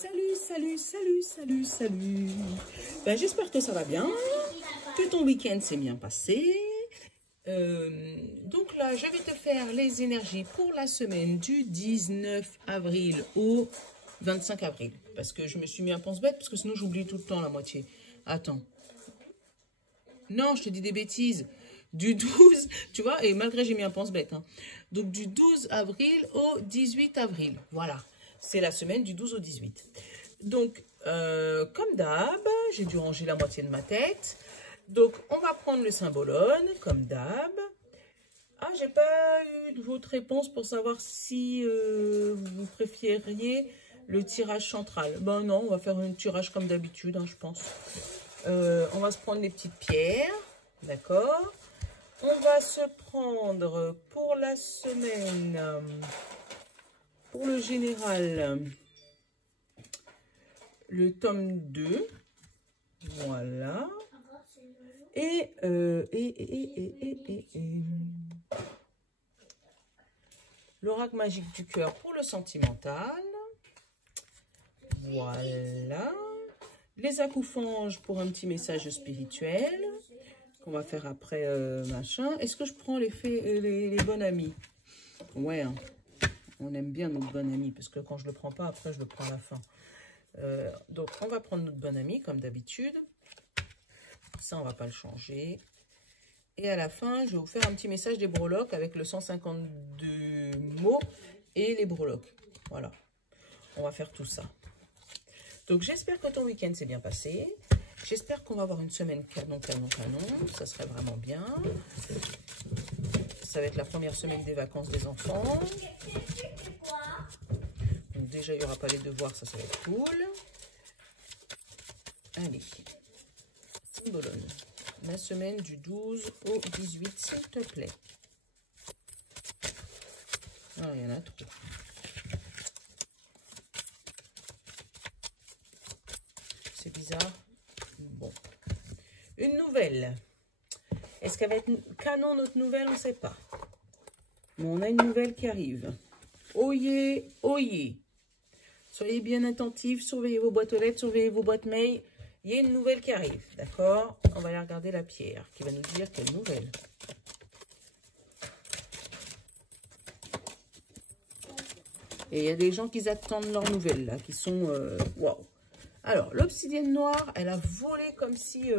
Salut, salut, salut, salut, salut. Ben, j'espère que ça va bien, que ton week-end s'est bien passé. Donc là, je vais te faire les énergies pour la semaine du 19 avril au 25 avril. Parce que je me suis mis un pense-bête, parce que sinon j'oublie tout le temps la moitié. Attends. Non, je te dis des bêtises. Du 12, tu vois, et malgré j'ai mis un pense-bête. Hein. Donc du 12 avril au 18 avril. Voilà, c'est la semaine du 12 au 18. Donc, comme d'hab, j'ai dû ranger la moitié de ma tête. Donc, on va prendre le symbolone, comme d'hab. Ah, j'ai pas eu de votre réponse pour savoir si vous préfériez le tirage central. Ben non, on va faire un tirage comme d'habitude, hein, je pense. On va se prendre les petites pierres, d'accord? On va se prendre pour la semaine, pour le général, le tome 2, voilà. Et l'oracle magique du cœur pour le sentimental, voilà. Les accouphanges pour un petit message spirituel qu'on va faire après machin. Est-ce que je prends les bons amis? Ouais, hein. On aime bien notre bon ami parce que quand je le prends pas, après je le prends à la fin. Donc on va prendre notre bon ami comme d'habitude. Ça, on va pas le changer. Et à la fin, je vais vous faire un petit message des breloques avec le 152 mots et les breloques. Voilà. On va faire tout ça. Donc, j'espère que ton week-end s'est bien passé. J'espère qu'on va avoir une semaine canon, canon, canon. Ça serait vraiment bien. Ça va être la première semaine des vacances des enfants. Donc, déjà, il n'y aura pas les devoirs. Ça va être cool. Allez. Symbolone. La semaine du 12 au 18, s'il te plaît. Ah, il y en a trop. C'est bizarre. Bon. Une nouvelle. Est-ce qu'elle va être canon, notre nouvelle? On ne sait pas. Mais on a une nouvelle qui arrive. Oyez, oyez. Soyez bien attentifs, surveillez vos boîtes aux lettres, surveillez vos boîtes mail. Il y a une nouvelle qui arrive, d'accord? On va aller regarder la pierre qui va nous dire quelle nouvelle. Et il y a des gens qui attendent leurs nouvelles, là, qui sont... Waouh! Alors, l'obsidienne noire, elle a volé comme si...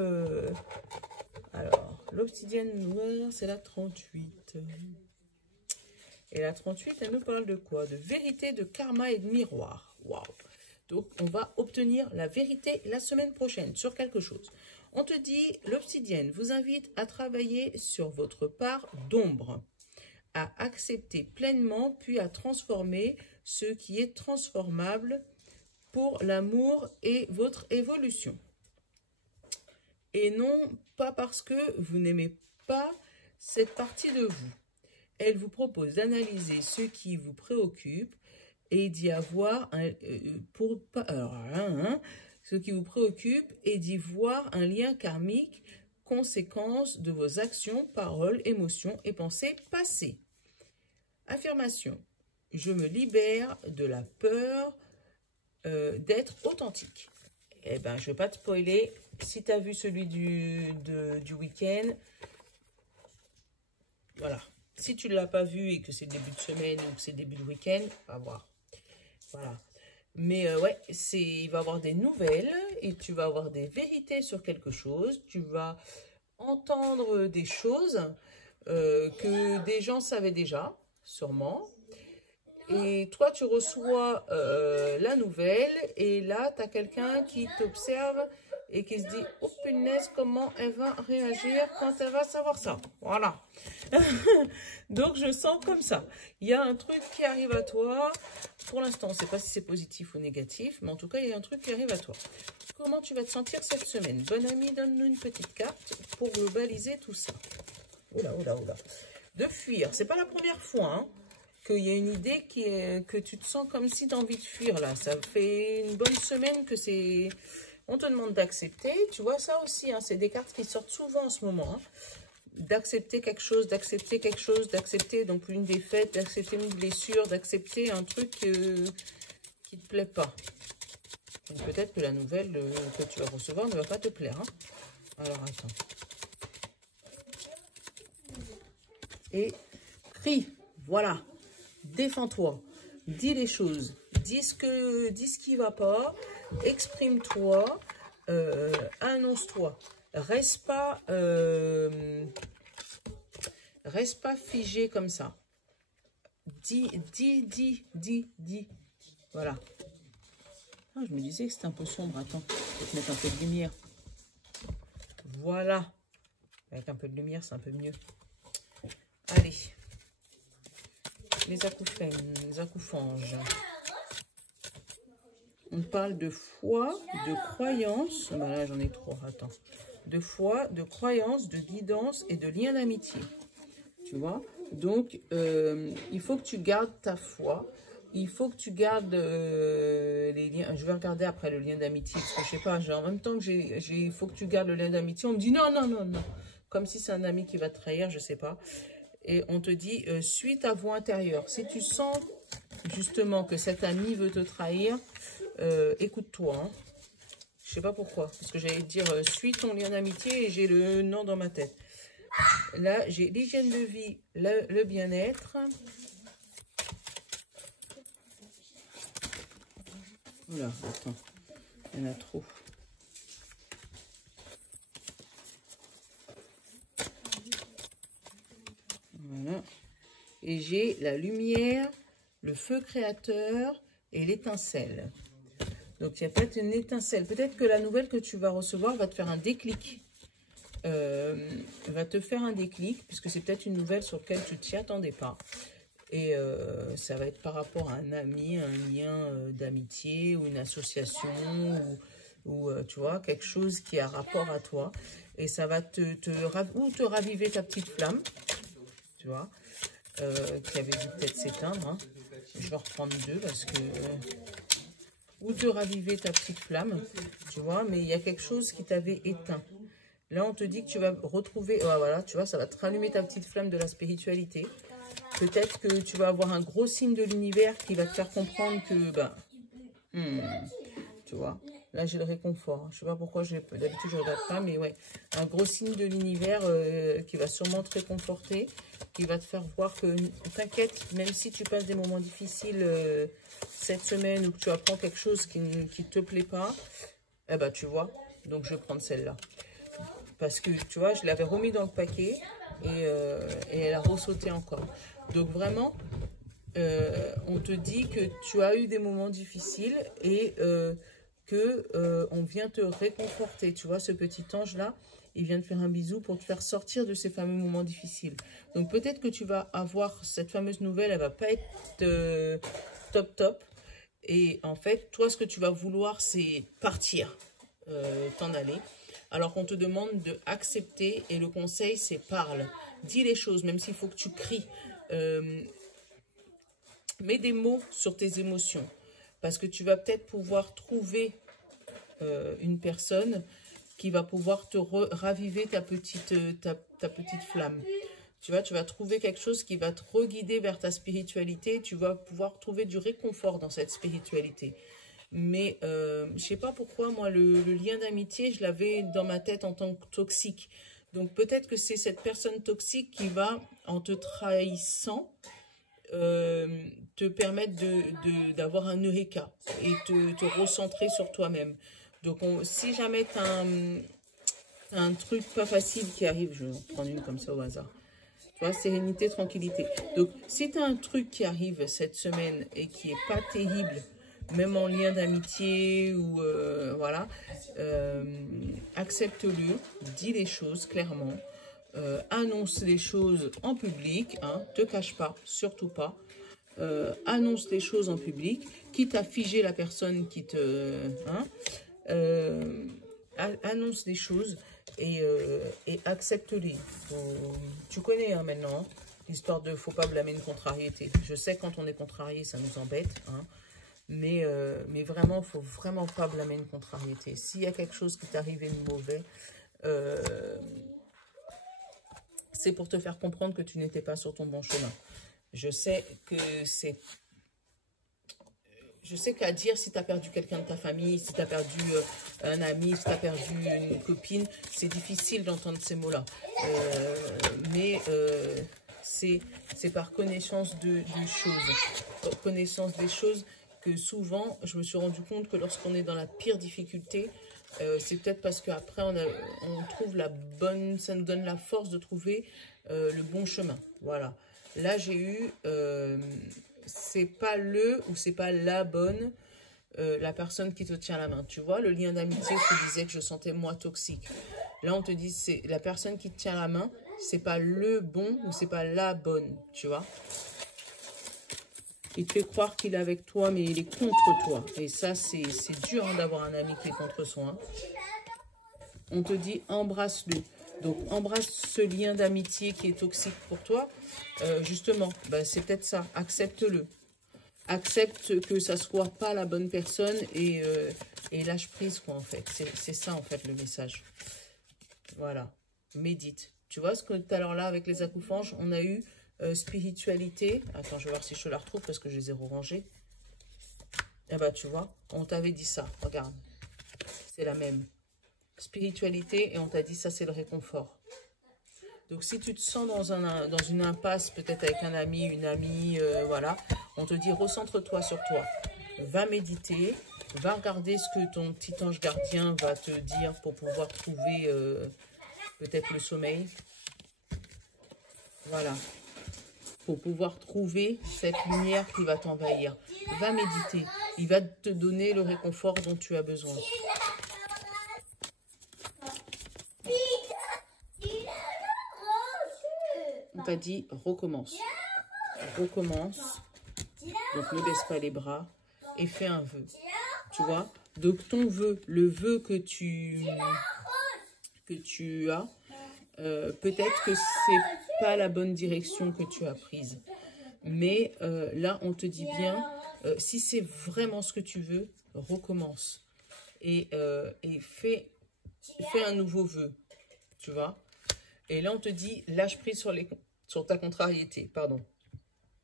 Alors, l'obsidienne noire, c'est la 38. Et la 38, elle nous parle de quoi? De vérité, de karma et de miroir. Waouh! Donc, on va obtenir la vérité la semaine prochaine sur quelque chose. On te dit, l'obsidienne vous invite à travailler sur votre part d'ombre, à accepter pleinement, puis à transformer ce qui est transformable pour l'amour et votre évolution. Et non pas parce que vous n'aimez pas cette partie de vous. Elle vous propose d'analyser ce qui vous préoccupe et d'y avoir ce qui vous préoccupe et d'y voir un lien karmique, conséquence de vos actions, paroles, émotions et pensées passées. Affirmation. Je me libère de la peur d'être authentique. Eh ben, je ne vais pas te spoiler. Si tu as vu celui du week-end, voilà. Si tu ne l'as pas vu et que c'est début de semaine ou que c'est début de week-end, on va voir. Voilà. Mais ouais, il va y avoir des nouvelles et tu vas avoir des vérités sur quelque chose. Tu vas entendre des choses que des gens savaient déjà, sûrement. Et toi, tu reçois la nouvelle et là, tu as quelqu'un qui t'observe et qui se dit « Oh punaise, comment elle va réagir quand elle va savoir ça ?» Voilà. Donc, je sens comme ça. Il y a un truc qui arrive à toi. Pour l'instant, on ne sait pas si c'est positif ou négatif, mais en tout cas, il y a un truc qui arrive à toi. Comment tu vas te sentir cette semaine? Bonne amie, donne-nous une petite carte pour globaliser tout ça. Oula, oula, oula. De fuir. C'est pas la première fois, hein, qu'il y a une idée que tu te sens comme si tu as envie de fuir, là. Ça fait une bonne semaine que c'est... On te demande d'accepter. Tu vois ça aussi, hein, c'est des cartes qui sortent souvent en ce moment. Hein. D'accepter quelque chose, d'accepter donc une défaite, d'accepter une blessure, d'accepter un truc qui ne te plaît pas. Donc peut-être que la nouvelle que tu vas recevoir ne va pas te plaire. Hein. Alors attends. Et crie, voilà. Défends-toi. Dis les choses. Dis ce qui va pas. Exprime-toi. Annonce-toi. Reste pas figé comme ça. Dis. Voilà. Ah, je me disais que c'était un peu sombre. Attends, je vais te mettre un peu de lumière. Voilà. Avec un peu de lumière, c'est un peu mieux. Allez. Les acouphènes, les acoufanges. On parle de foi, de croyance. Ben là, j'en ai trop. Attends. De foi, de croyance, de guidance et de lien d'amitié. Tu vois? Donc, il faut que tu gardes ta foi. Il faut que tu gardes les liens. Je vais regarder après le lien d'amitié. Parce que je sais pas, genre, en même temps que il faut que tu gardes le lien d'amitié. On me dit non, non, non, non. Comme si c'est un ami qui va te trahir, je sais pas. Et on te dit, suis ta voix intérieure. Si tu sens justement que cet ami veut te trahir, écoute-toi. Hein. Je sais pas pourquoi. Parce que j'allais te dire, suis ton lien d'amitié et j'ai le nom dans ma tête. Là, j'ai l'hygiène de vie, le bien-être. Oula, attends. Il y en a trop. Voilà. Et j'ai la lumière, le feu créateur et l'étincelle. Donc, il y a peut-être une étincelle. Peut-être que la nouvelle que tu vas recevoir va te faire un déclic. Va te faire un déclic, puisque c'est peut-être une nouvelle sur laquelle tu ne t'y attendais pas. Et ça va être par rapport à un ami, un lien d'amitié ou une association ou tu vois, quelque chose qui a rapport à toi. Et ça va te raviver ta petite flamme, tu vois, qui avait dû peut-être s'éteindre. Hein. Je vais reprendre deux parce que... ou te raviver ta petite flamme, tu vois, mais il y a quelque chose qui t'avait éteint. Là, on te dit que tu vas retrouver, voilà, tu vois, ça va te rallumer ta petite flamme de la spiritualité. Peut-être que tu vas avoir un gros signe de l'univers qui va te faire comprendre que, ben, tu vois, là, j'ai le réconfort. Je sais pas pourquoi, d'habitude, je ne regarde pas, mais ouais, un gros signe de l'univers qui va sûrement te réconforter, qui va te faire voir que, t'inquiète, même si tu passes des moments difficiles cette semaine ou que tu apprends quelque chose qui ne te plaît pas, eh ben, tu vois, donc je vais prendre celle-là. Parce que, tu vois, je l'avais remis dans le paquet et elle a ressauté encore. Donc, vraiment, on te dit que tu as eu des moments difficiles et on vient te réconforter. Tu vois, ce petit ange-là, il vient te faire un bisou pour te faire sortir de ces fameux moments difficiles. Donc, peut-être que tu vas avoir cette fameuse nouvelle, elle va pas être top. Et en fait, toi, ce que tu vas vouloir, c'est partir, t'en aller. Alors qu'on te demande d'accepter et le conseil, c'est parle. Dis les choses, même s'il faut que tu cries. Mets des mots sur tes émotions. Parce que tu vas peut-être pouvoir trouver une personne qui va pouvoir te raviver ta petite flamme. Tu vois, tu vas trouver quelque chose qui va te reguider vers ta spiritualité. Tu vas pouvoir trouver du réconfort dans cette spiritualité. Mais je sais pas pourquoi, moi, le lien d'amitié, je l'avais dans ma tête en tant que toxique. Donc, peut-être que c'est cette personne toxique qui va, en te trahissant, te permettre d'avoir un eureka et te recentrer sur toi-même. Donc, si jamais tu as un truc pas facile qui arrive, je vais en prendre une comme ça au hasard. Tu vois, sérénité, tranquillité. Donc, si tu as un truc qui arrive cette semaine et qui est pas terrible, même en lien d'amitié ou voilà, accepte-le, dis les choses clairement, annonce les choses en public, hein, te cache pas, surtout pas, annonce les choses en public, quitte à figer la personne qui te... Hein, annonce les choses et accepte-les. Tu connais hein, maintenant, hein, l'histoire de faut pas blâmer une contrariété. Je sais que quand on est contrarié, ça nous embête, hein. Mais vraiment, il ne faut vraiment pas blâmer une contrariété. S'il y a quelque chose qui t'est arrivé de mauvais, c'est pour te faire comprendre que tu n'étais pas sur ton bon chemin. Je sais que c'est... Je sais qu'à dire, si tu as perdu quelqu'un de ta famille, si tu as perdu un ami, si tu as perdu une copine, c'est difficile d'entendre ces mots-là. Mais c'est par connaissance des choses. Connaissance des choses que souvent, je me suis rendu compte que lorsqu'on est dans la pire difficulté, c'est peut-être parce qu'après, on trouve la bonne, ça nous donne la force de trouver le bon chemin. Voilà. Là, j'ai eu, c'est pas le ou c'est pas la bonne, la personne qui te tient la main. Tu vois, le lien d'amitié, je te disais que je sentais moi toxique. Là, on te dit, c'est la personne qui te tient la main, c'est pas le bon ou c'est pas la bonne, tu vois. Il te fait croire qu'il est avec toi, mais il est contre toi. Et ça, c'est dur hein, d'avoir un ami qui est contre soi. Hein. On te dit, embrasse-le. Donc, embrasse ce lien d'amitié qui est toxique pour toi. Justement, ben, c'est peut-être ça. Accepte-le. Accepte que ça soit pas la bonne personne et lâche prise, quoi, en fait. C'est ça, en fait, le message. Voilà. Médite. Tu vois ce que tout à l'heure là, avec les accouphanges, on a eu spiritualité. Attends, je vais voir si je la retrouve parce que je les ai rangés. Eh ben, tu vois, on t'avait dit ça. Regarde. C'est la même. Spiritualité, et on t'a dit ça, c'est le réconfort. Donc, si tu te sens dans une impasse, peut-être avec un ami, une amie, voilà, on te dit recentre-toi sur toi. Va méditer, va regarder ce que ton petit ange gardien va te dire pour pouvoir trouver peut-être le sommeil. Voilà. Pour pouvoir trouver cette lumière qui va t'envahir. Va méditer. Il va te donner le réconfort dont tu as besoin. On t'a dit recommence. Recommence. Donc ne baisse pas les bras et fais un vœu. Tu vois? Donc ton vœu, le vœu que tu as, peut-être que c'est pas la bonne direction que tu as prise. Mais là, on te dit bien, si c'est vraiment ce que tu veux, recommence. Et fais un nouveau vœu. Tu vois? Et là, on te dit, lâche prise sur ta contrariété. Pardon.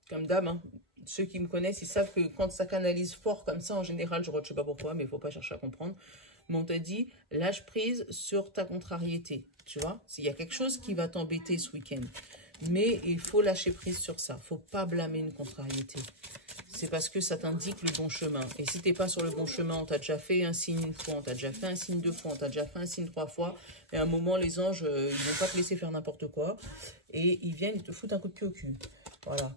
Comme d'hab, hein, ceux qui me connaissent, ils savent que quand ça canalise fort comme ça, en général, je ne sais pas pourquoi, mais il ne faut pas chercher à comprendre. Mais on te dit, lâche prise sur ta contrariété. Tu vois? S'il y a quelque chose qui va t'embêter ce week-end. Mais il faut lâcher prise sur ça. Il ne faut pas blâmer une contrariété. C'est parce que ça t'indique le bon chemin. Et si tu n'es pas sur le bon chemin, on t'a déjà fait un signe une fois, on t'a déjà fait un signe deux fois, on t'a déjà fait un signe trois fois. Et à un moment, les anges, ils ne vont pas te laisser faire n'importe quoi. Et ils viennent, ils te foutent un coup de pied au cul. Voilà,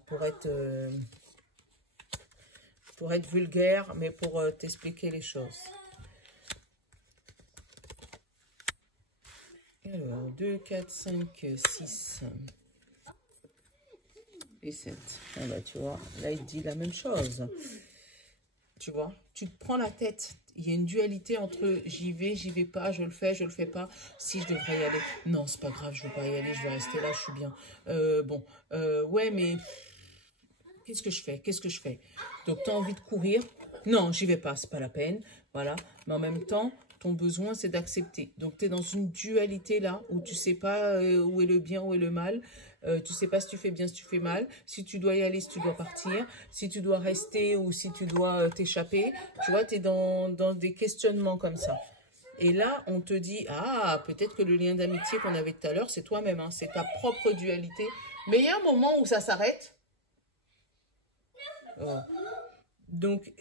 pour être vulgaire, mais pour t'expliquer les choses. Alors, 2, 4, 5, 6 et 7. Ah bah, tu vois, là, il dit la même chose. Tu vois, tu te prends la tête. Il y a une dualité entre j'y vais pas, je le fais pas. Si je devrais y aller, non, c'est pas grave, je veux pas y aller, je vais rester là, je suis bien. Ouais, mais qu'est-ce que je fais? Qu'est-ce que je fais? Donc, tu as envie de courir? Non, j'y vais pas, c'est pas la peine. Voilà. Mais en même temps, ton besoin, c'est d'accepter. Donc, tu es dans une dualité là où tu sais pas où est le bien, où est le mal. Tu sais pas si tu fais bien, si tu fais mal. Si tu dois y aller, si tu dois partir. Si tu dois rester ou si tu dois t'échapper. Tu vois, tu es dans des questionnements comme ça. Et là, on te dit, ah, peut-être que le lien d'amitié qu'on avait tout à l'heure, c'est toi-même. Hein, c'est ta propre dualité. Mais il y a un moment où ça s'arrête. Oh. Donc,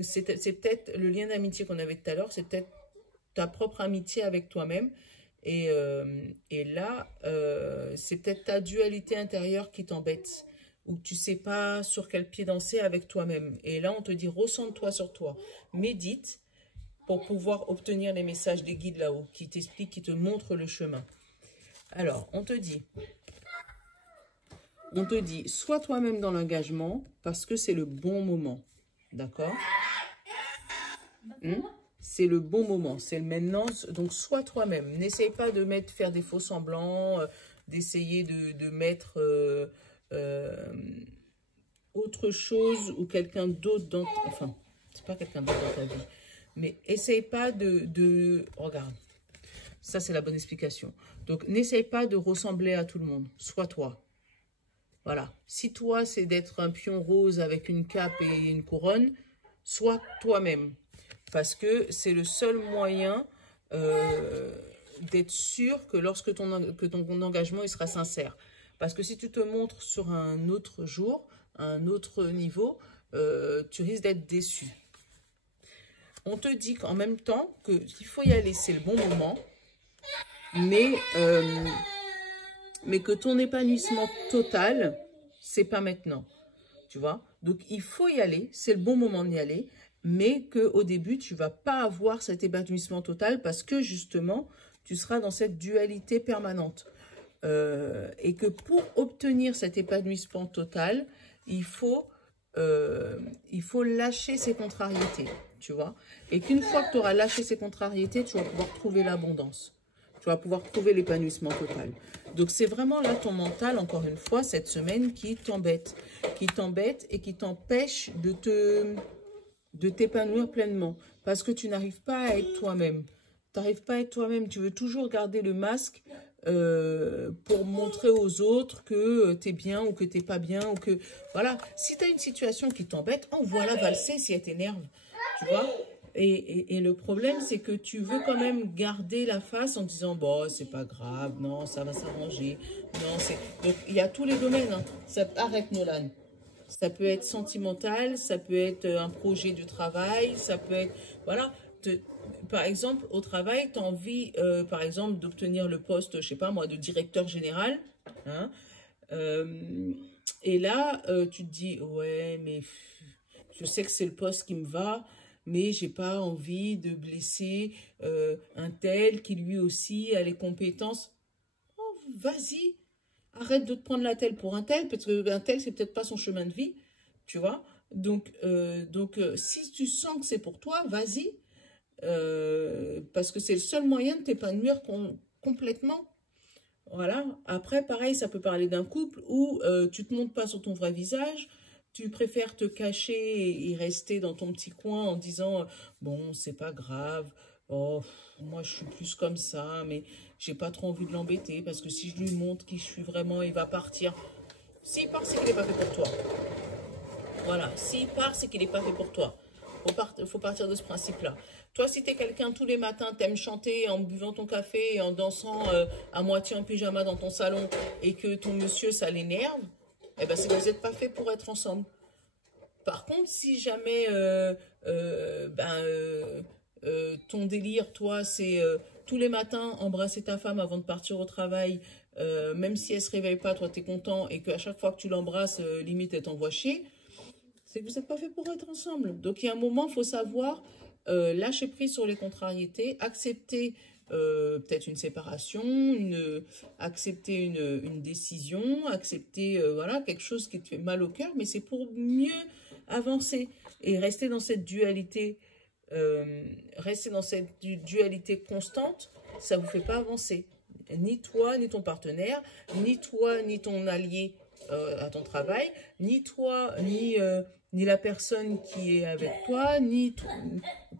c'est peut-être le lien d'amitié qu'on avait tout à l'heure, c'est peut-être ta propre amitié avec toi-même. Et là, c'est peut-être ta dualité intérieure qui t'embête, ou tu ne sais pas sur quel pied danser avec toi-même. Et là, on te dit, ressens-toi sur toi. Médite pour pouvoir obtenir les messages des guides là-haut, qui t'expliquent, qui te montrent le chemin. Alors, on te dit, sois toi-même dans l'engagement parce que c'est le bon moment. D'accord? C'est le bon moment, c'est le maintenant. Donc, sois toi-même. N'essaye pas de faire des faux semblants, d'essayer de mettre autre chose ou quelqu'un d'autre dans... Enfin, c'est pas quelqu'un d'autre dans ta vie. Mais essaye pas de... Regarde, ça c'est la bonne explication. Donc, n'essaye pas de ressembler à tout le monde. Sois toi. Voilà. Si toi, c'est d'être un pion rose avec une cape et une couronne, sois toi-même. Parce que c'est le seul moyen d'être sûr que lorsque ton engagement il sera sincère. Parce que si tu te montres sur un autre jour, un autre niveau, tu risques d'être déçu. On te dit qu'en même temps, qu'il faut y aller, c'est le bon moment, mais que ton épanouissement total, c'est pas maintenant, tu vois. Donc, il faut y aller, c'est le bon moment d'y aller, mais qu'au début, tu vas pas avoir cet épanouissement total parce que, justement, tu seras dans cette dualité permanente. Et que pour obtenir cet épanouissement total, il faut lâcher ses contrariétés, tu vois. Et qu'une fois que tu auras lâché ces contrariétés, tu vas pouvoir trouver l'abondance. Tu vas pouvoir trouver l'épanouissement total. Donc, c'est vraiment là ton mental, encore une fois, cette semaine qui t'embête et qui t'empêche de t'épanouir pleinement. Parce que tu n'arrives pas à être toi-même. Tu n'arrives pas à être toi-même. Tu veux toujours garder le masque pour montrer aux autres que tu es bien ou que tu n'es pas bien. Ou que voilà. Si tu as une situation qui t'embête, envoie-la valser si elle t'énerve. Tu vois ? Et le problème, c'est que tu veux quand même garder la face en disant, bon, c'est pas grave, non, ça va s'arranger. Non, c'est... Donc, il y a tous les domaines. Hein. Arrête, Nolan. Ça peut être sentimental, ça peut être un projet de travail, ça peut être... Voilà. Par exemple, au travail, tu as envie, par exemple, d'obtenir le poste, je sais pas moi, de directeur général. Hein, et là, tu te dis, ouais, mais je sais que c'est le poste qui me va, mais j'ai pas envie de blesser un tel qui lui aussi a les compétences. Oh, vas-y, arrête de te prendre la telle pour un tel, parce qu'un tel, c'est peut-être pas son chemin de vie, tu vois. Donc, si tu sens que c'est pour toi, vas-y, parce que c'est le seul moyen de t'épanouir complètement. Voilà. Après, pareil, ça peut parler d'un couple où tu te montres pas sur ton vrai visage, tu préfères te cacher et rester dans ton petit coin en disant bon, c'est pas grave, oh, moi je suis plus comme ça, mais j'ai pas trop envie de l'embêter parce que si je lui montre qui je suis vraiment, il va partir. S'il part, c'est qu'il n'est pas fait pour toi. Voilà, s'il part, c'est qu'il n'est pas fait pour toi. Faut partir de ce principe-là. Toi, si tu es quelqu'un tous les matins, t'aimes chanter en buvant ton café et en dansant à moitié en pyjama dans ton salon et que ton monsieur, ça l'énerve, eh ben, c'est que vous n'êtes pas fait pour être ensemble. Par contre, si jamais ton délire, toi, c'est tous les matins embrasser ta femme avant de partir au travail, même si elle ne se réveille pas, toi, tu es content et qu'à chaque fois que tu l'embrasses, limite, elle t'envoie chier, c'est que vous n'êtes pas fait pour être ensemble. Donc, il y a un moment, il faut savoir lâcher prise sur les contrariétés, accepter peut-être une séparation, accepter une décision, accepter voilà, quelque chose qui te fait mal au cœur, mais c'est pour mieux avancer et rester dans cette dualité, constante, ça ne vous fait pas avancer. Ni toi, ni ton partenaire, ni toi, ni ton allié à ton travail, ni toi, ni la personne qui est avec toi, ni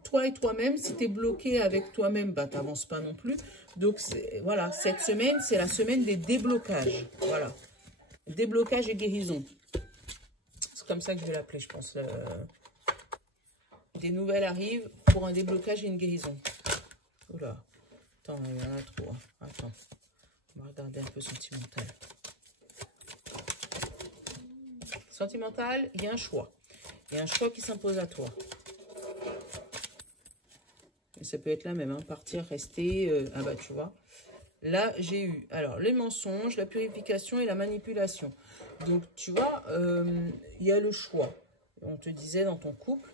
toi et toi-même. Si tu es bloqué avec toi-même, bah, tu n'avances pas non plus. Donc, voilà, cette semaine, c'est la semaine des déblocages. Voilà. Déblocage et guérison. C'est comme ça que je vais l'appeler, je pense. Des nouvelles arrivent pour un déblocage et une guérison. Oula. Attends, il y en a trop. Attends. On va regarder un peu sentimental. Sentimental, il y a un choix. Il y a un choix qui s'impose à toi. Et ça peut être la même, hein, partir, rester, ah bah tu vois. Là, j'ai eu, alors, les mensonges, la purification et la manipulation. Donc, tu vois, il y a le choix. On te disait dans ton couple.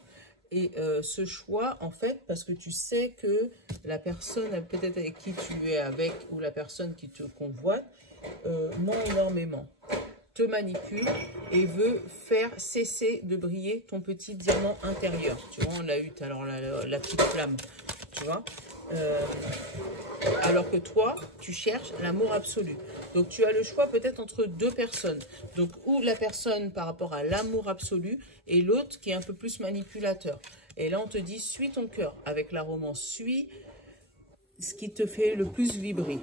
Et ce choix, en fait, parce que tu sais que la personne peut-être avec qui tu es avec ou la personne qui te convoite ment énormément, te manipule et veut faire cesser de briller ton petit diamant intérieur. Tu vois, on l'a eu tout à l'heure, la petite flamme, tu vois. Alors que toi, tu cherches l'amour absolu. Donc, tu as le choix peut-être entre deux personnes. Donc, ou la personne par rapport à l'amour absolu et l'autre qui est un peu plus manipulateur. Et là, on te dit, suis ton cœur. Avec la romance, suis ce qui te fait le plus vibrer.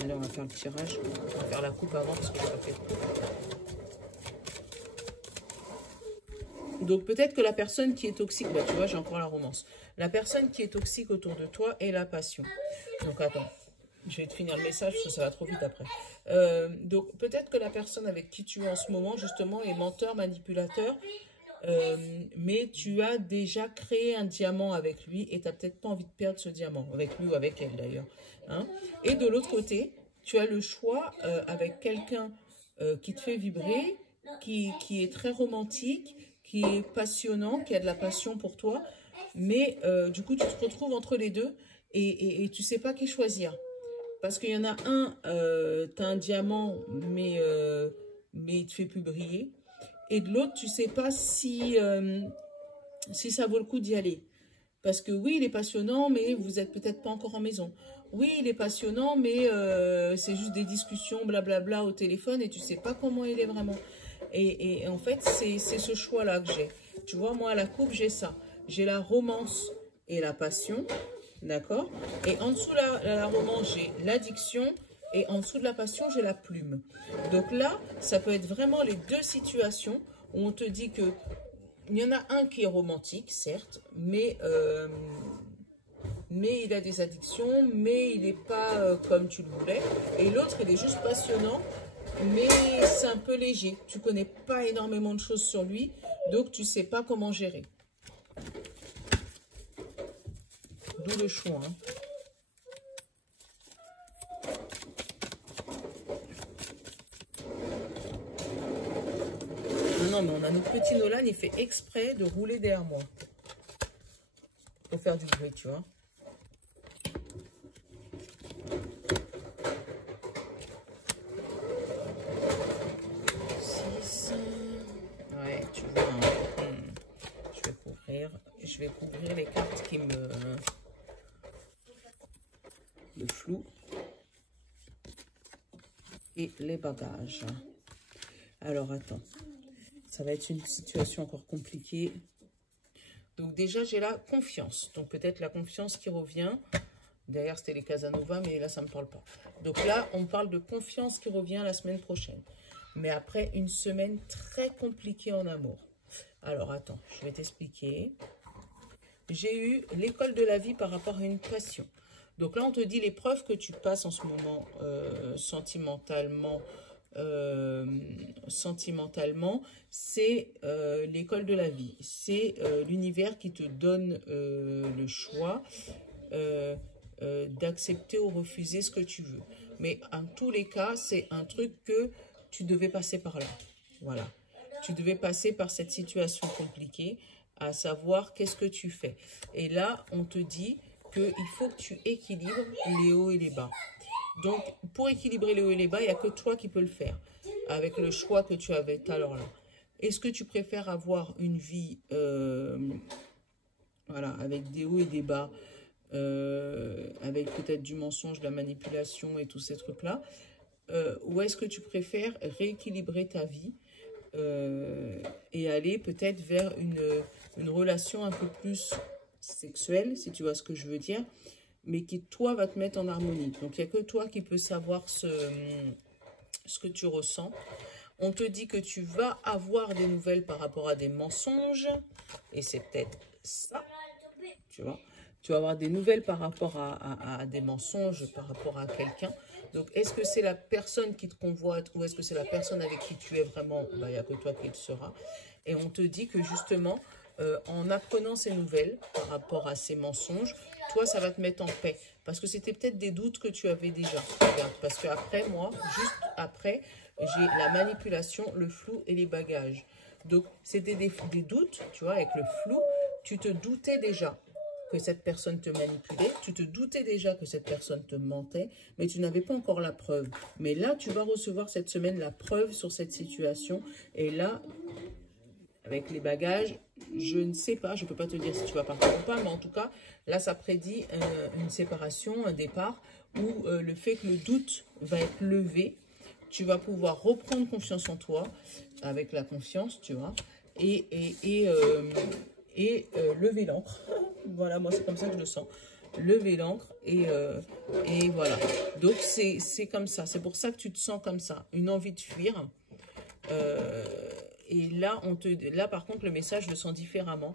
Allez, on va faire le tirage. On va faire la coupe avant parce que je n'ai pas fait de coupe. Donc peut-être que la personne qui est toxique, bah, tu vois, j'ai encore la romance. La personne qui est toxique autour de toi est la passion. Donc attends, je vais te finir le message parce que ça va trop vite après. Donc peut-être que la personne avec qui tu es en ce moment, justement, est menteur, manipulateur. Mais tu as déjà créé un diamant avec lui et tu n'as peut-être pas envie de perdre ce diamant, avec lui ou avec elle d'ailleurs. Hein. Et de l'autre côté, tu as le choix avec quelqu'un qui te fait vibrer, qui est très romantique, qui est passionnant, qui a de la passion pour toi, mais du coup tu te retrouves entre les deux et tu ne sais pas qui choisir. Parce qu'il y en a un, tu as un diamant, mais il ne te fait plus briller. Et de l'autre, tu ne sais pas si ça vaut le coup d'y aller. Parce que oui, il est passionnant, mais vous n'êtes peut-être pas encore en maison. Oui, il est passionnant, mais c'est juste des discussions, blablabla au téléphone et tu ne sais pas comment il est vraiment. Et en fait, c'est ce choix-là que j'ai. Tu vois, moi, à la coupe, j'ai ça. J'ai la romance et la passion, d'accord? Et en dessous de la romance, j'ai l'addiction. Et en dessous de la passion, j'ai la plume. Donc là, ça peut être vraiment les deux situations où on te dit que il y en a un qui est romantique, certes, mais il a des addictions, mais il n'est pas comme tu le voulais. Et l'autre, il est juste passionnant, mais c'est un peu léger. Tu ne connais pas énormément de choses sur lui, donc tu ne sais pas comment gérer. D'où le choix. Hein. Non, mais on a notre petit Nolan, il fait exprès de rouler derrière moi. Pour faire du bruit, tu vois. Ouais, tu vois. Je vais couvrir les cartes qui me... Le flou. Et les bagages. Alors, attends. Ça va être une situation encore compliquée. Donc déjà, j'ai la confiance. Donc peut-être la confiance qui revient. Derrière, c'était les Casanova, mais là, ça ne me parle pas. Donc là, on parle de confiance qui revient la semaine prochaine. Mais après, une semaine très compliquée en amour. Alors, attends, je vais t'expliquer. J'ai eu l'école de la vie par rapport à une passion. Donc là, on te dit l'épreuve que tu passes en ce moment sentimentalement, c'est l'école de la vie. C'est l'univers qui te donne le choix d'accepter ou refuser ce que tu veux. Mais en tous les cas, c'est un truc que tu devais passer par là. Voilà. Tu devais passer par cette situation compliquée, à savoir qu'est-ce que tu fais. Et là, on te dit qu'il faut que tu équilibres les hauts et les bas. Donc, pour équilibrer les hauts et les bas, il n'y a que toi qui peux le faire, avec le choix que tu avais tout à l'heure là. Est-ce que tu préfères avoir une vie voilà, avec des hauts et des bas, avec peut-être du mensonge, de la manipulation et tous ces trucs-là, ou est-ce que tu préfères rééquilibrer ta vie et aller peut-être vers une relation un peu plus sexuelle, si tu vois ce que je veux dire, mais qui, toi, va te mettre en harmonie. Donc, il n'y a que toi qui peux savoir ce que tu ressens. On te dit que tu vas avoir des nouvelles par rapport à des mensonges, et c'est peut-être ça, tu vois. Tu vas avoir des nouvelles par rapport à des mensonges, par rapport à quelqu'un. Donc, est-ce que c'est la personne qui te convoite ou est-ce que c'est la personne avec qui tu es vraiment? Il n'y a que toi qui le sauras. Et on te dit que justement, en apprenant ces nouvelles par rapport à ces mensonges, toi, ça va te mettre en paix. Parce que c'était peut-être des doutes que tu avais déjà. Regarde, parce qu'après, moi, juste après, j'ai la manipulation, le flou et les bagages. Donc, c'était des doutes, tu vois, avec le flou, tu te doutais déjà que cette personne te manipulait, tu te doutais déjà que cette personne te mentait, mais tu n'avais pas encore la preuve. Mais là, tu vas recevoir cette semaine la preuve sur cette situation. Et là, avec les bagages, je ne sais pas, je ne peux pas te dire si tu vas partir ou pas, mais en tout cas, là, ça prédit une séparation, un départ, où le fait que le doute va être levé, tu vas pouvoir reprendre confiance en toi, avec la confiance, tu vois, et lever l'encre. Voilà, moi, c'est comme ça que je le sens. Lever l'encre et voilà. Donc, c'est comme ça. C'est pour ça que tu te sens comme ça. Une envie de fuir. Et là, là, par contre, le message, je le sens différemment.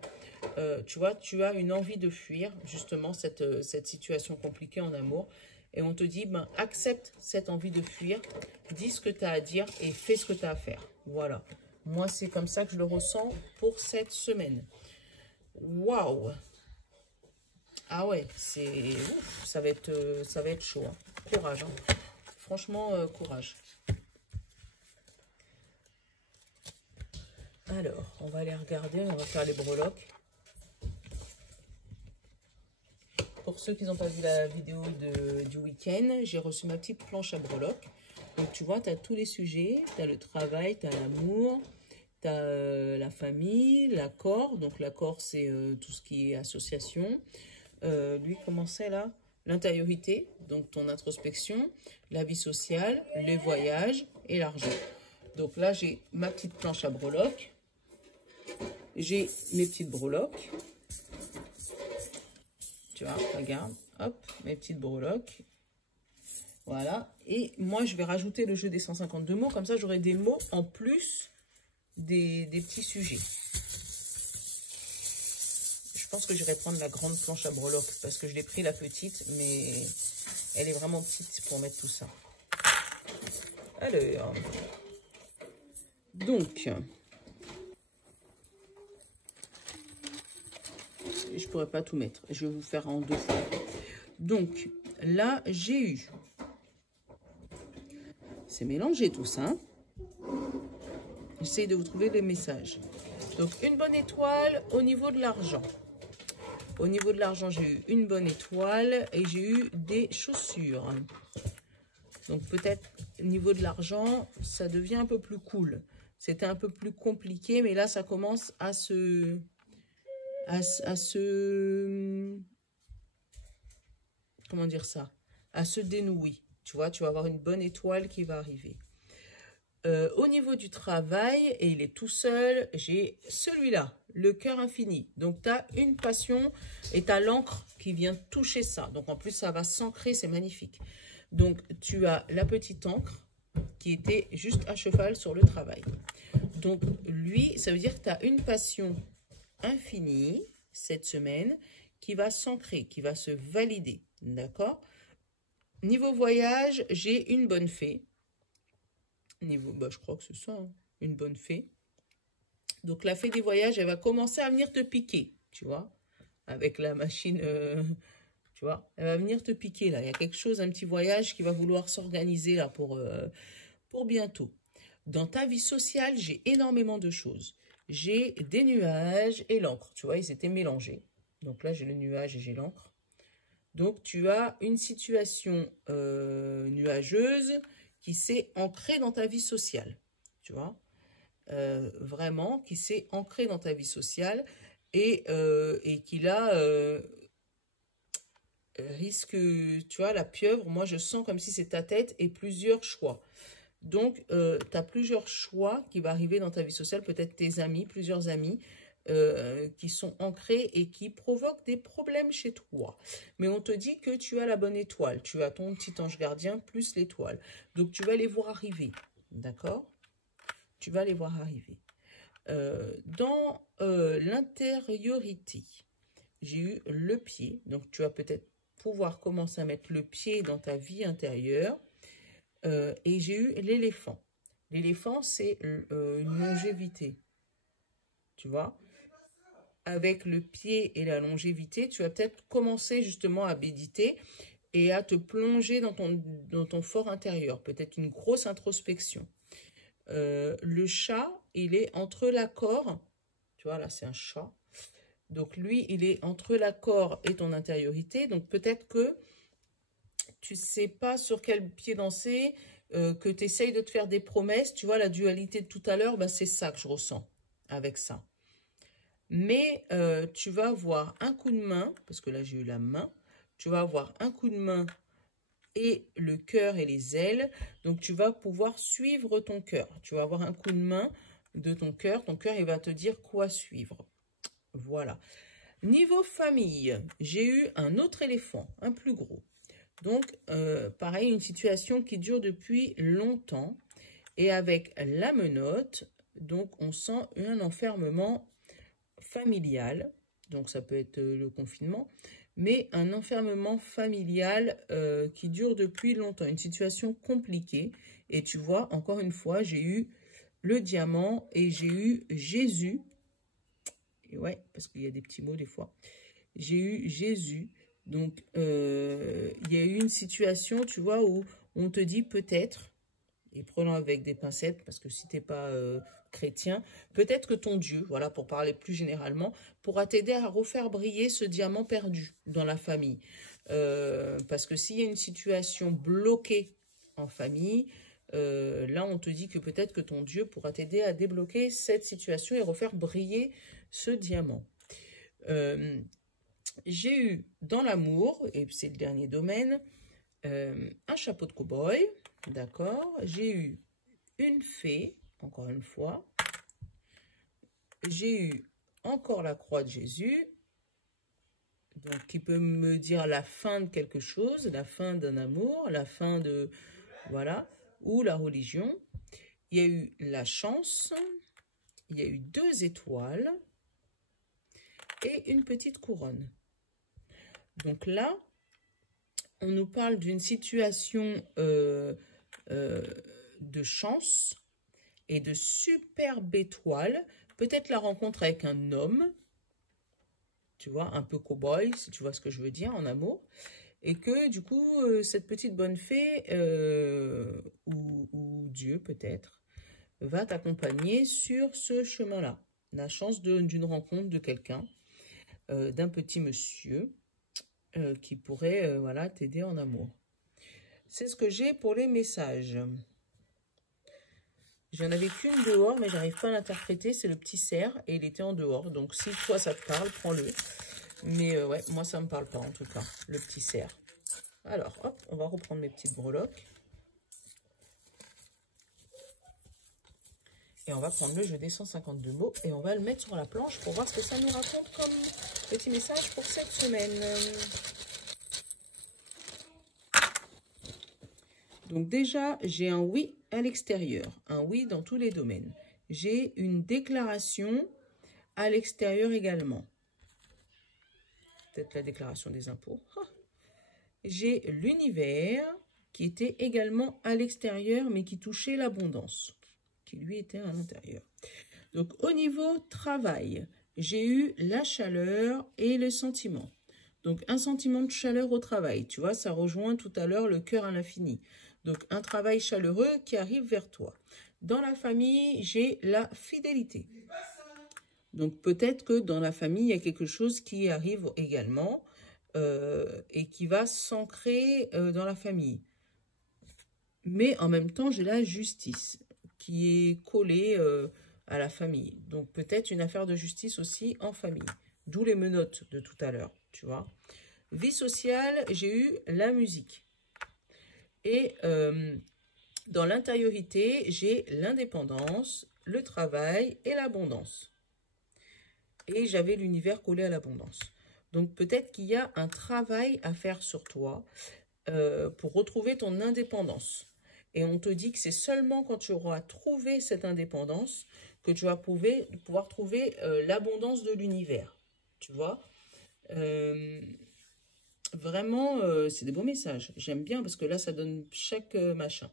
Tu vois, tu as une envie de fuir, justement, cette situation compliquée en amour. Et on te dit, ben, accepte cette envie de fuir, dis ce que tu as à dire et fais ce que tu as à faire. Voilà. Moi, c'est comme ça que je le ressens pour cette semaine. Waouh! Ah ouais, ça va être chaud. Hein. Courage. Hein. Franchement, courage. Alors, on va aller regarder, on va faire les breloques. Pour ceux qui n'ont pas vu la vidéo du week-end, j'ai reçu ma petite planche à breloques. Donc, tu vois, tu as tous les sujets. Tu as le travail, tu as l'amour, tu as la famille, l'accord. Donc, l'accord, c'est tout ce qui est association. Lui, comment c'est là? L'intériorité, donc ton introspection, la vie sociale, les voyages et l'argent. Donc là, j'ai ma petite planche à breloques. J'ai mes petites breloques. Tu vois, regarde, hop, mes petites breloques. Voilà. Et moi, je vais rajouter le jeu des 152 mots. Comme ça, j'aurai des mots en plus des petits sujets. Je pense que j'irai prendre la grande planche à breloques parce que je l'ai pris la petite, mais elle est vraiment petite pour mettre tout ça. Alors, donc, je pourrais pas tout mettre. Je vais vous faire en deux fois. Donc, là, j'ai eu... C'est mélangé tout ça. Hein. J'essaie de vous trouver les messages. Donc, une bonne étoile au niveau de l'argent. Au niveau de l'argent, j'ai eu une bonne étoile et j'ai eu des chaussures. Donc, peut-être au niveau de l'argent, ça devient un peu plus cool. C'était un peu plus compliqué, mais là, ça commence à se... Comment dire ça? À se dénouer. Tu vois, tu vas avoir une bonne étoile qui va arriver. Au niveau du travail, et il est tout seul, j'ai celui-là, le cœur infini. Donc, tu as une passion et tu as l'encre qui vient toucher ça. Donc, en plus, ça va s'ancrer, c'est magnifique. Donc, tu as la petite encre qui était juste à cheval sur le travail. Donc, lui, ça veut dire que tu as une passion infinie cette semaine qui va s'ancrer, qui va se valider. D'accord? Niveau voyage, j'ai une bonne fée. Niveau, je crois que c'est ça, hein, une bonne fée. Donc, la fée des voyages, elle va commencer à venir te piquer, tu vois, avec la machine, tu vois. Elle va venir te piquer, là. Il y a quelque chose, un petit voyage qui va vouloir s'organiser, là, pour bientôt. Dans ta vie sociale, j'ai énormément de choses. J'ai des nuages et l'encre, tu vois, ils étaient mélangés. Donc là, j'ai le nuage et j'ai l'encre. Donc, tu as une situation nuageuse qui s'est ancrée dans ta vie sociale, tu vois. Vraiment, qui s'est ancrée dans ta vie sociale et qui là risque, tu vois, la pieuvre, moi je sens comme si c'est ta tête et plusieurs choix. Donc, tu as plusieurs choix qui vont arriver dans ta vie sociale, peut-être tes amis, plusieurs amis, qui sont ancrés et qui provoquent des problèmes chez toi. Mais on te dit que tu as la bonne étoile. Tu as ton petit ange gardien plus l'étoile. Donc, tu vas les voir arriver. D'accord? Tu vas les voir arriver. Dans l'intériorité, j'ai eu le pied. Donc, tu vas peut-être pouvoir commencer à mettre le pied dans ta vie intérieure. Et j'ai eu l'éléphant. L'éléphant, c'est une longévité. Tu vois? Avec le pied et la longévité, tu vas peut-être commencer justement à méditer et à te plonger dans ton fort intérieur. Peut-être une grosse introspection. Le chat, il est entre l'accord. Tu vois, là, c'est un chat. Donc, lui, il est entre l'accord et ton intériorité. Donc, peut-être que tu ne sais pas sur quel pied danser, que tu essayes de te faire des promesses. Tu vois, la dualité de tout à l'heure, ben, c'est ça que je ressens avec ça. Mais tu vas avoir un coup de main, parce que là j'ai eu la main, tu vas avoir un coup de main et le cœur et les ailes. Donc tu vas pouvoir suivre ton cœur. Tu vas avoir un coup de main de ton cœur il va te dire quoi suivre. Voilà. Niveau famille, j'ai eu un autre éléphant, un plus gros. Donc pareil, une situation qui dure depuis longtemps. Et avec la menotte, Donc, on sent un enfermement familial. Donc, ça peut être le confinement, mais un enfermement familial qui dure depuis longtemps. Une situation compliquée. Et tu vois, encore une fois, j'ai eu le diamant et j'ai eu Jésus. Et ouais, parce qu'il y a des petits mots des fois. J'ai eu Jésus. Donc, il y a eu une situation, tu vois, où on te dit peut-être, et prenons avec des pincettes, parce que si tu n'es pas chrétien, peut-être que ton Dieu, voilà, pour parler plus généralement, pourra t'aider à refaire briller ce diamant perdu dans la famille. Parce que s'il y a une situation bloquée en famille, là, on te dit que peut-être que ton Dieu pourra t'aider à débloquer cette situation et refaire briller ce diamant. J'ai eu dans l'amour, et c'est le dernier domaine, un chapeau de cow-boy, d'accord. J'ai eu une fée, encore une fois. J'ai eu encore la croix de Jésus, donc qui peut me dire la fin de quelque chose, la fin d'un amour, la fin de, voilà, ou la religion. Il y a eu la chance, il y a eu 2 étoiles et une petite couronne. Donc là, on nous parle d'une situation de chance et de superbe étoile. Peut-être la rencontre avec un homme, tu vois, un peu cow-boy, si tu vois ce que je veux dire, en amour. Et que du coup, cette petite bonne fée, ou Dieu peut-être, va t'accompagner sur ce chemin-là. La chance d'une rencontre de quelqu'un, d'un petit monsieur, qui pourrait voilà, t'aider en amour. C'est ce que j'ai pour les messages. J'en avais qu'une dehors, mais j'arrive pas à l'interpréter. C'est le petit cerf et il était en dehors. Donc si toi ça te parle, prends-le. Mais ouais, moi ça me parle pas en tout cas, le petit cerf. Alors, hop, on va reprendre mes petites breloques. Et on va prendre le jeu des 152 mots et on va le mettre sur la planche pour voir ce que ça nous raconte comme petit message pour cette semaine. Donc déjà, j'ai un oui à l'extérieur, un oui dans tous les domaines. J'ai une déclaration à l'extérieur également. Peut-être la déclaration des impôts. J'ai l'univers qui était également à l'extérieur, mais qui touchait l'abondance, qui lui était à l'intérieur. Donc au niveau travail, j'ai eu la chaleur et le sentiment. Donc un sentiment de chaleur au travail, tu vois, ça rejoint tout à l'heure le cœur à l'infini. Donc un travail chaleureux qui arrive vers toi. Dans la famille, j'ai la fidélité. Donc peut-être que dans la famille, il y a quelque chose qui arrive également et qui va s'ancrer dans la famille. Mais en même temps, j'ai la justice qui est collée à la famille. Donc peut-être une affaire de justice aussi en famille. D'où les menottes de tout à l'heure, tu vois. Vie sociale, j'ai eu la musique. Et dans l'intériorité, j'ai l'indépendance, le travail et l'abondance. Et j'avais l'univers collé à l'abondance. Donc peut-être qu'il y a un travail à faire sur toi pour retrouver ton indépendance. Et on te dit que c'est seulement quand tu auras trouvé cette indépendance que tu vas pouvoir trouver l'abondance de l'univers. Tu vois, vraiment, c'est des beaux messages. J'aime bien parce que là, ça donne chaque machin.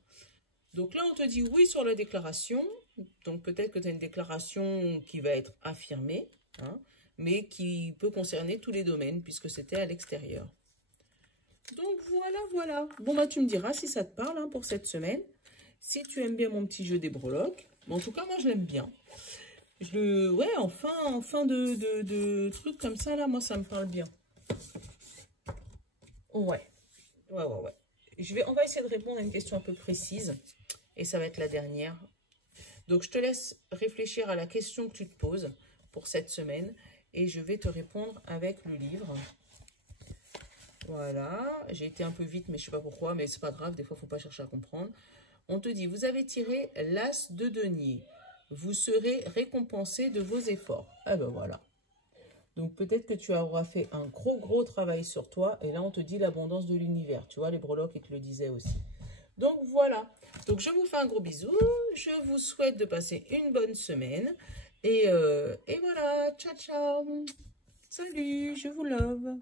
Donc là, on te dit oui sur la déclaration. Donc peut-être que tu as une déclaration qui va être affirmée, hein, mais qui peut concerner tous les domaines puisque c'était à l'extérieur. Donc voilà, voilà. Bon, bah tu me diras si ça te parle hein, pour cette semaine. Si tu aimes bien mon petit jeu des breloques. Bon, en tout cas, moi, je l'aime bien. Ouais, en fin de trucs comme ça, là, moi, ça me parle bien. Ouais. On va essayer de répondre à une question un peu précise. Et ça va être la dernière. Donc, je te laisse réfléchir à la question que tu te poses pour cette semaine. Et je vais te répondre avec le livre. Voilà. J'ai été un peu vite, mais je ne sais pas pourquoi. Mais c'est pas grave. Des fois, il ne faut pas chercher à comprendre. On te dit, vous avez tiré l'as de denier. Vous serez récompensé de vos efforts. Ah ben voilà. Donc peut-être que tu auras fait un gros travail sur toi. Et là, on te dit l'abondance de l'univers. Tu vois, les breloques, ils te le disaient aussi. Donc voilà. Donc je vous fais un gros bisou. Je vous souhaite de passer une bonne semaine. Et voilà. Ciao, ciao. Salut, je vous love.